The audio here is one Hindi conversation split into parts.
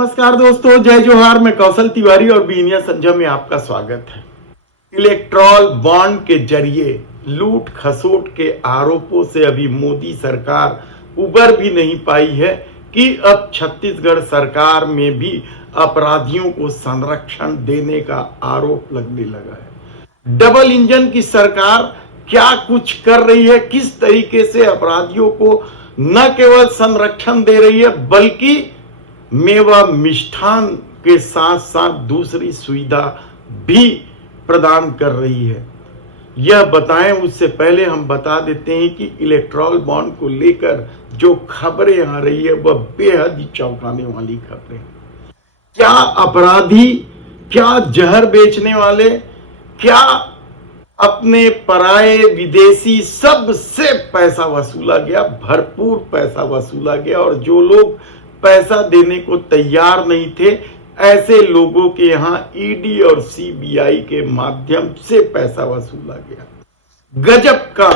नमस्कार दोस्तों, जय जोहार। मैं कौशल तिवारी और बीनिया संजय में आपका स्वागत है। इलेक्ट्रॉल बॉन्ड के जरिए लूट खसोट के आरोपों से अभी मोदी सरकार उबर भी नहीं पाई है कि अब छत्तीसगढ़ सरकार में भी अपराधियों को संरक्षण देने का आरोप लगने लगा है। डबल इंजन की सरकार क्या कुछ कर रही है, किस तरीके से अपराधियों को न केवल संरक्षण दे रही है बल्कि मेवा मिष्ठान के साथ साथ दूसरी सुविधा भी प्रदान कर रही है, यह बताएं उससे पहले हम बता देते हैं कि इलेक्ट्रॉल बॉन्ड को लेकर जो खबरें आ रही है वह बेहद ही चौंकाने वाली खबरें। क्या अपराधी, क्या जहर बेचने वाले, क्या अपने पराये विदेशी, सबसे पैसा वसूला गया, भरपूर पैसा वसूला गया। और जो लोग पैसा देने को तैयार नहीं थे, ऐसे लोगों के यहां ईडी और सीबीआई के माध्यम से पैसा वसूला गया। गजब का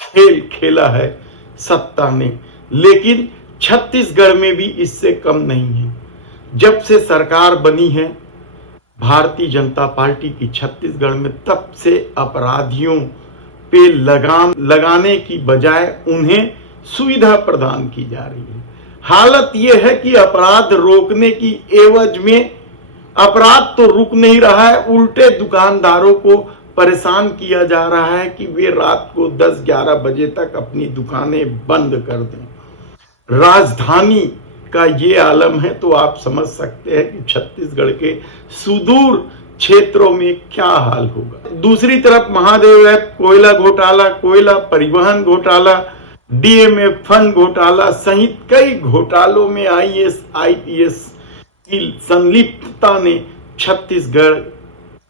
खेल खेला है सत्ता ने, लेकिन छत्तीसगढ़ में भी इससे कम नहीं है। जब से सरकार बनी है भारतीय जनता पार्टी की छत्तीसगढ़ में, तब से अपराधियों पे लगाम लगाने की बजाय उन्हें सुविधा प्रदान की जा रही है। हालत यह है कि अपराध रोकने की एवज में अपराध तो रुक नहीं रहा है, उल्टे दुकानदारों को परेशान किया जा रहा है कि वे रात को 10-11 बजे तक अपनी दुकानें बंद कर दें। राजधानी का ये आलम है तो आप समझ सकते हैं कि छत्तीसगढ़ के सुदूर क्षेत्रों में क्या हाल होगा। दूसरी तरफ महादेव ऐप कोयला घोटाला, कोयला परिवहन घोटाला, डीएमएफ फंड घोटाला सहित कई घोटालों में आईएएस आईपीएस की संलिप्तता ने छत्तीसगढ़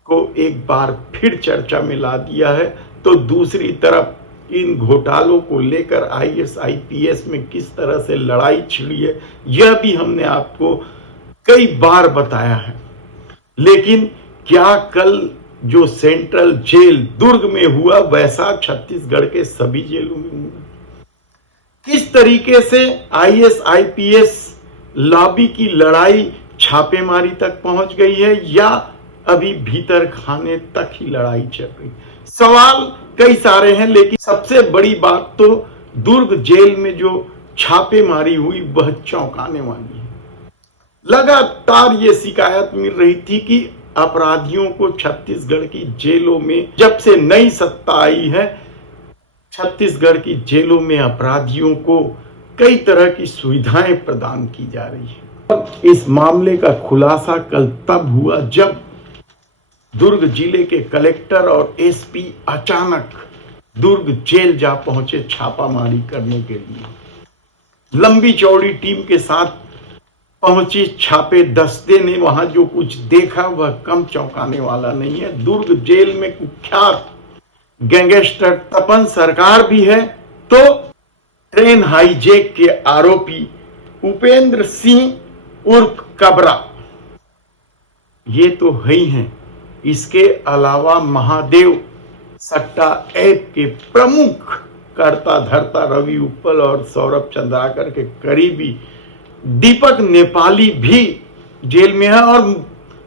को एक बार फिर चर्चा में ला दिया है। तो दूसरी तरफ इन घोटालों को लेकर आईएएस आईपीएस में किस तरह से लड़ाई छिड़ी है, यह भी हमने आपको कई बार बताया है। लेकिन क्या कल जो सेंट्रल जेल दुर्ग में हुआ वैसा छत्तीसगढ़ के सभी जेलों में हुआ? किस तरीके से आईएएस आईपीएस लॉबी की लड़ाई छापेमारी तक पहुंच गई है या अभी भीतर खाने तक ही लड़ाई चल रही? सवाल कई सारे हैं, लेकिन सबसे बड़ी बात तो दुर्ग जेल में जो छापेमारी हुई वह चौंकाने वाली है। लगातार ये शिकायत मिल रही थी कि अपराधियों को छत्तीसगढ़ की जेलों में, जब से नई सत्ता आई है, छत्तीसगढ़ की जेलों में अपराधियों को कई तरह की सुविधाएं प्रदान की जा रही है। इस मामले का खुलासा कल तब हुआ जब दुर्ग जिले के कलेक्टर और एसपी अचानक दुर्ग जेल जा पहुंचे छापामारी करने के लिए। लंबी चौड़ी टीम के साथ पहुंची छापे दस्ते ने वहां जो कुछ देखा वह कम चौंकाने वाला नहीं है। दुर्ग जेल में कुख्यात गैंगस्टर तपन सरकार भी है, तो ट्रेन हाईजैक के आरोपी उपेंद्र सिंह उर्फ कबरा ये तो है ही हैं। इसके अलावा महादेव सट्टा ऐप के प्रमुख कर्ता धर्ता रवि उप्पल और सौरभ चंद्राकर के करीबी दीपक नेपाली भी जेल में है। और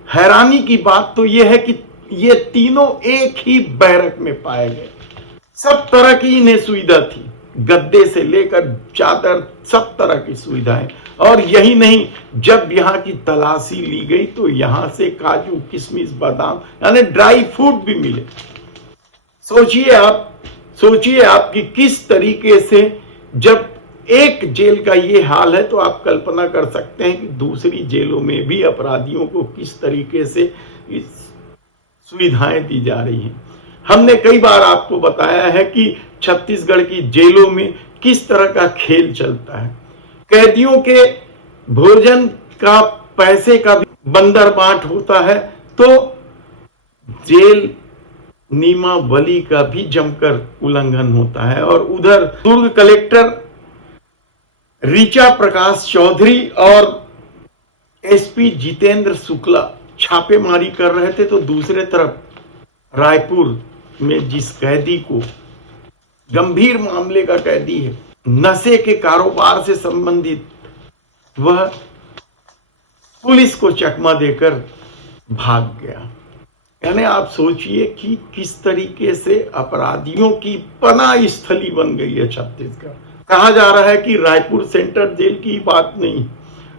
हैरानी की बात तो यह है कि ये तीनों एक ही बैरक में पाए गए। सब तरह की इन्हें सुविधा थी, गद्दे से लेकर चादर, सब तरह की सुविधाएं। और यही नहीं, जब यहाँ की तलाशी ली गई तो यहां से काजू किशमिश बादाम यानी ड्राई फ्रूट भी मिले। सोचिए आप कि किस तरीके से जब एक जेल का ये हाल है तो आप कल्पना कर सकते हैं कि दूसरी जेलों में भी अपराधियों को किस तरीके से इस सुविधाएं दी जा रही हैं। हमने कई बार आपको बताया है कि छत्तीसगढ़ की जेलों में किस तरह का खेल चलता है। कैदियों के भोजन का, पैसे का भी बंदरबाट होता है, तो जेल नियमावली का भी जमकर उल्लंघन होता है। और उधर दुर्ग कलेक्टर ऋचा प्रकाश चौधरी और एसपी जितेंद्र शुक्ला छापेमारी कर रहे थे, तो दूसरे तरफ रायपुर में जिस कैदी को, गंभीर मामले का कैदी है, नशे के कारोबार से संबंधित, वह पुलिस को चकमा देकर भाग गया। यानी आप सोचिए कि किस तरीके से अपराधियों की पनाह स्थली बन गई है छत्तीसगढ़। कहा जा रहा है कि रायपुर सेंट्रल जेल की बात नहीं,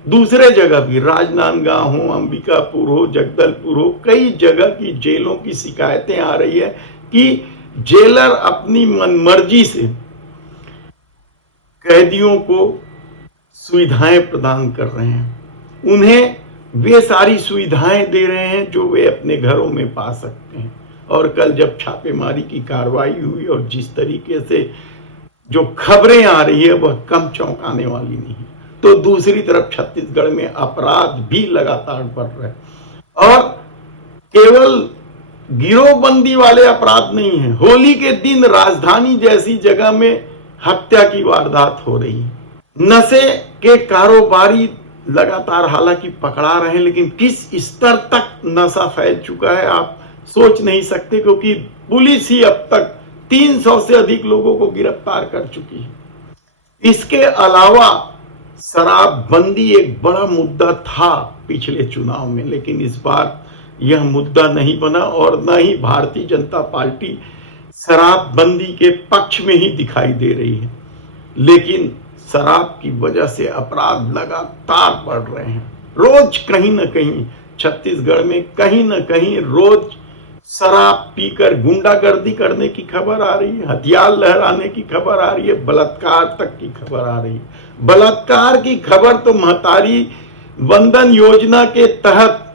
दूसरे जगह भी राजनांदगांव हो, अंबिकापुर हो, जगदलपुर हो, कई जगह की जेलों की शिकायतें आ रही है कि जेलर अपनी मनमर्जी से कैदियों को सुविधाएं प्रदान कर रहे हैं, उन्हें वे सारी सुविधाएं दे रहे हैं जो वे अपने घरों में पा सकते हैं। और कल जब छापेमारी की कार्रवाई हुई और जिस तरीके से जो खबरें आ रही है वह कम चौंकाने वाली नहीं, तो दूसरी तरफ छत्तीसगढ़ में अपराध भी लगातार बढ़ रहे हैं। और केवल गिरोहबंदी वाले अपराध नहीं है, होली के दिन राजधानी जैसी जगह में हत्या की वारदात हो रही है। नशे के कारोबारी लगातार हालांकि पकड़ा रहे हैं, लेकिन किस स्तर तक नशा फैल चुका है आप सोच नहीं सकते, क्योंकि पुलिस ही अब तक 300 से अधिक लोगों को गिरफ्तार कर चुकी है। इसके अलावा शराबबंदी एक बड़ा मुद्दा था पिछले चुनाव में, लेकिन इस बार यह मुद्दा नहीं बना और न ही भारतीय जनता पार्टी शराबबंदी के पक्ष में ही दिखाई दे रही है। लेकिन शराब की वजह से अपराध लगातार बढ़ रहे हैं। रोज कहीं न कहीं छत्तीसगढ़ में कहीं न कहीं रोज शराब पीकर गुंडागर्दी करने की खबर आ रही है, हथियार लहराने की खबर आ रही है, बलात्कार तक की खबर आ रही है। बलात्कार की खबर तो महतारी वंदन योजना के तहत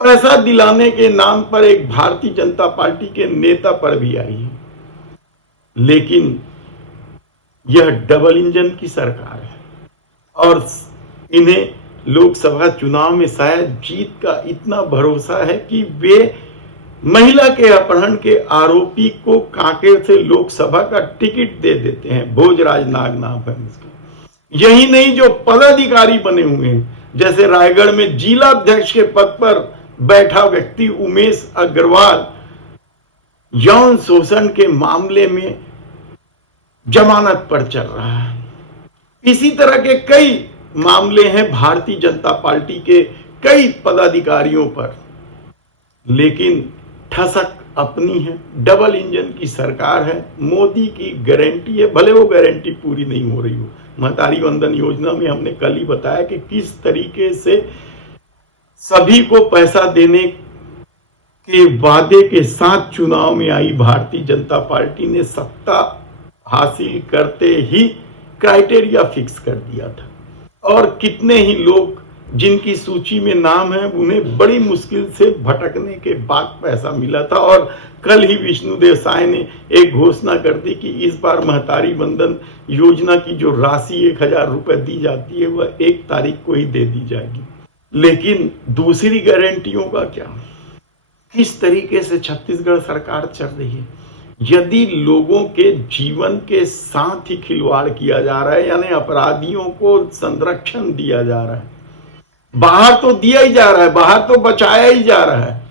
पैसा दिलाने के नाम पर एक भारतीय जनता पार्टी के नेता पर भी आई है। लेकिन यह डबल इंजन की सरकार है और इन्हें लोकसभा चुनाव में शायद जीत का इतना भरोसा है कि वे महिला के अपहरण के आरोपी को कांकेर से लोकसभा का टिकट दे देते हैं। भोजराज नाग नाम है उसका। यही नहीं, जो पदाधिकारी बने हुए हैं, जैसे रायगढ़ में जिला अध्यक्ष के पद पर बैठा व्यक्ति उमेश अग्रवाल यौन शोषण के मामले में जमानत पर चल रहा है। इसी तरह के कई मामले हैं भारतीय जनता पार्टी के कई पदाधिकारियों पर, लेकिन ठसक अपनी है। डबल इंजन की सरकार है, मोदी की गारंटी है, भले वो गारंटी पूरी नहीं हो रही हो। महतारी वंदन योजना में हमने कल ही बताया कि किस तरीके से सभी को पैसा देने के वादे के साथ चुनाव में आई भारतीय जनता पार्टी ने सत्ता हासिल करते ही क्राइटेरिया फिक्स कर दिया था। और कितने ही लोग जिनकी सूची में नाम है उन्हें बड़ी मुश्किल से भटकने के बाद पैसा मिला था। और कल ही विष्णुदेव साय ने एक घोषणा कर दी कि इस बार महतारी वंदन योजना की जो राशि 1000 रुपए दी जाती है वह 1 तारीख को ही दे दी जाएगी। लेकिन दूसरी गारंटियों का क्या? किस तरीके से छत्तीसगढ़ सरकार चल रही है? यदि लोगों के जीवन के साथ ही खिलवाड़ किया जा रहा है, यानी अपराधियों को संरक्षण दिया जा रहा है, बाहर तो दिया ही जा रहा है, बाहर तो बचाया ही जा रहा है,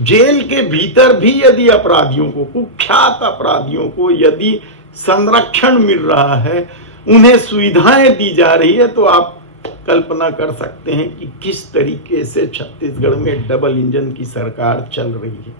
जेल के भीतर भी यदि अपराधियों को, कुख्यात अपराधियों को यदि संरक्षण मिल रहा है, उन्हें सुविधाएं दी जा रही है, तो आप कल्पना कर सकते हैं कि किस तरीके से छत्तीसगढ़ में डबल इंजन की सरकार चल रही है।